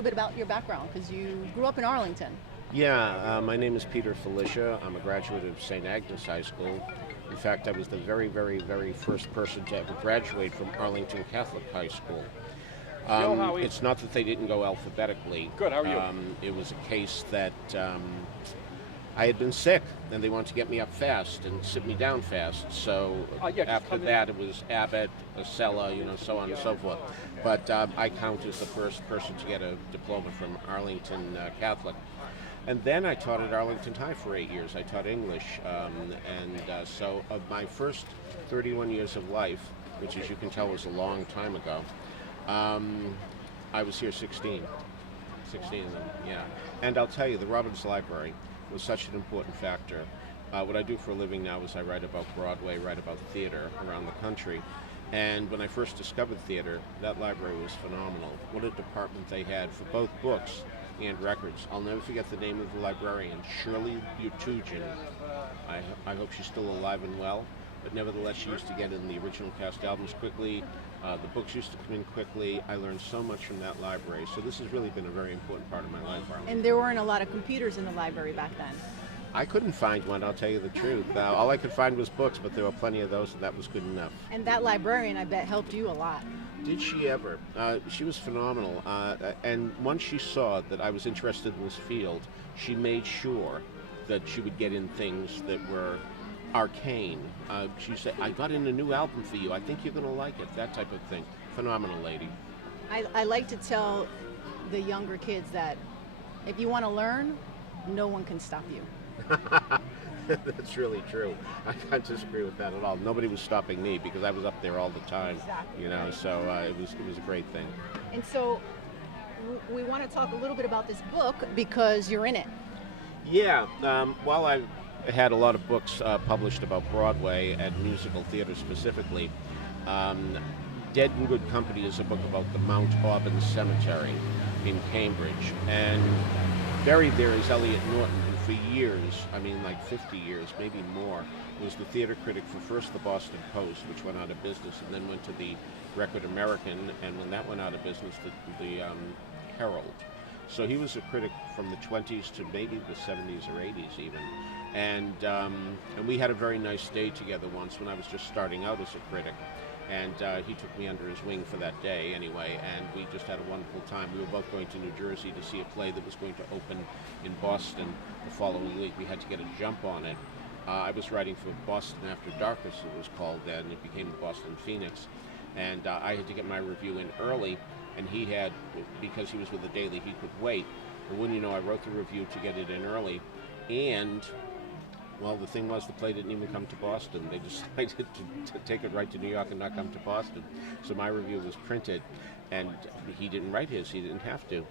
little bit about your background, because you grew up in Arlington. Yeah, my name is Peter Filichia. I'm a graduate of St. Agnes High School. In fact, I was the very first person to ever graduate from Arlington Catholic High School. It's not that they didn't go alphabetically. Good, how are you? It was a case that I had been sick, and they wanted to get me up fast and sit me down fast. So after that, it was Abbott, Acela, so on and so forth. But I count as the first person to get a diploma from Arlington Catholic. And then I taught at Arlington High for 8 years. I taught English. So of my first 31 years of life, which as you can tell was a long time ago, I was here 16 of them, yeah. And I'll tell you, the Robbins Library was such an important factor. What I do for a living now is I write about Broadway, write about theater around the country. And when I first discovered theater, that library was phenomenal. What a department they had for both books and records. I'll never forget the name of the librarian, Shirley Butugin. I hope she's still alive and well, but nevertheless she used to get in the original cast albums quickly. The books used to come in quickly. I learned so much from that library, so this has really been a very important part of my life. And there weren't a lot of computers in the library back then. I couldn't find one, I'll tell you the truth. All I could find was books, but there were plenty of those, and that was good enough. And that librarian, I bet, helped you a lot. Did she ever? She was phenomenal. And once she saw that I was interested in this field, she made sure that she would get in things that were arcane. She said, I got in a new album for you. I think you're going to like it. That type of thing. Phenomenal lady. I like to tell the younger kids that if you want to learn, no one can stop you. That's really true. I can't disagree with that at all. Nobody was stopping me because I was up there all the time. Exactly. So it was a great thing. And so we want to talk a little bit about this book because you're in it. Yeah. While I had a lot of books published about Broadway and musical theater specifically, Dead in Good Company is a book about the Mount Auburn Cemetery in Cambridge, and buried there is Elliot Norton, who for years, like 50 years, maybe more, was the theater critic for first the Boston Post, which went out of business, and then went to the Record American, and when that went out of business, the Herald. So he was a critic from the 20s to maybe the 70s or 80s even. And we had a very nice day together once when I was just starting out as a critic. And he took me under his wing for that day anyway, and we just had a wonderful time. We were both going to New Jersey to see a play that was going to open in Boston the following week. We had to get a jump on it. I was writing for Boston After Dark, as it was called then. It became the Boston Phoenix. And I had to get my review in early, and he had, because he was with the Daily, he could wait. And wouldn't you know, I wrote the review to get it in early, and well, the thing was, the play didn't even come to Boston. They decided to take it right to New York and not come to Boston. So my review was printed, and he didn't write his. He didn't have to.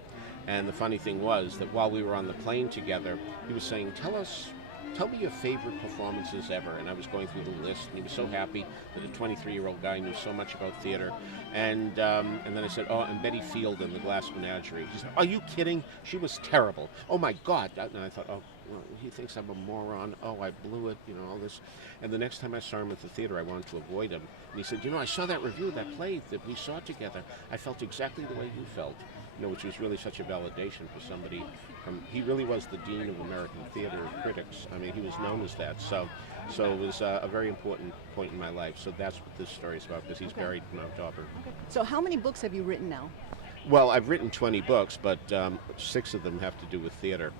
And the funny thing was that while we were on the plane together, he was saying, tell me your favorite performances ever. And I was going through the list, and he was so happy that a 23-year-old guy knew so much about theater. And then I said, oh, and Betty Field in The Glass Menagerie. He said, are you kidding? She was terrible. Oh, my God. And I thought, oh, well, he thinks I'm a moron. Oh, I blew it, all this. And the next time I saw him at the theater, I wanted to avoid him. And he said, I saw that review of that play that we saw together. I felt exactly the way you felt, which was really such a validation for somebody he really was the Dean of American Theater Critics. He was known as that. So it was a very important point in my life. So that's what this story is about, because he's buried in Mount Auburn. Okay. So how many books have you written now? Well, I've written 20 books, but 6 of them have to do with theater.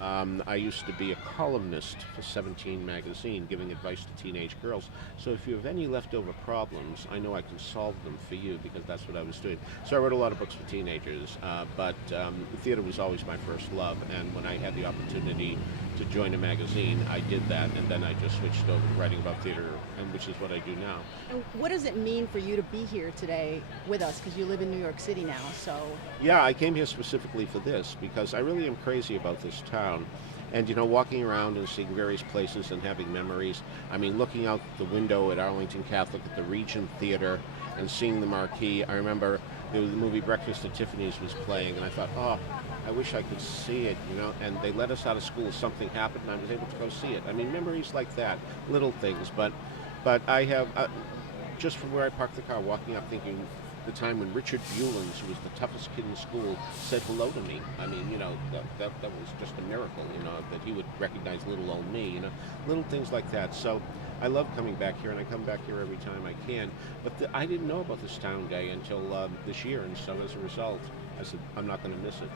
I used to be a columnist for 17 magazine, giving advice to teenage girls. So if you have any leftover problems, I know I can solve them for you, because that's what I was doing. So I wrote a lot of books for teenagers, but theater was always my first love. And when I had the opportunity to join a magazine, I did that, and then I just switched over to writing about theater, and which is what I do now. And what does it mean for you to be here today with us, because you live in New York City now? So yeah, I came here specifically for this, because I really am crazy about this town. And walking around and seeing various places and having memories. Looking out the window at Arlington Catholic at the Regent Theater and seeing the marquee. I remember the movie Breakfast at Tiffany's was playing, and I thought, oh, I wish I could see it, and they let us out of school, something happened, and I was able to go see it. Memories like that, little things, but I have, just from where I parked the car, walking up thinking, the time when Richard Buellins, who was the toughest kid in school, said hello to me. I mean, that was just a miracle, that he would recognize little old me, little things like that. So I love coming back here, and I come back here every time I can. But I didn't know about this town day until this year, and so as a result, I said, I'm not going to miss it.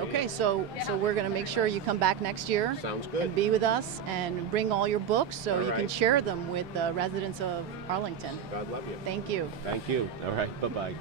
Okay. So we're going to make sure you come back next year. Sounds good. And be with us and bring all your books so All you right. can share them with the residents of Arlington. God love you. Thank you. Thank you. All right. Bye-bye.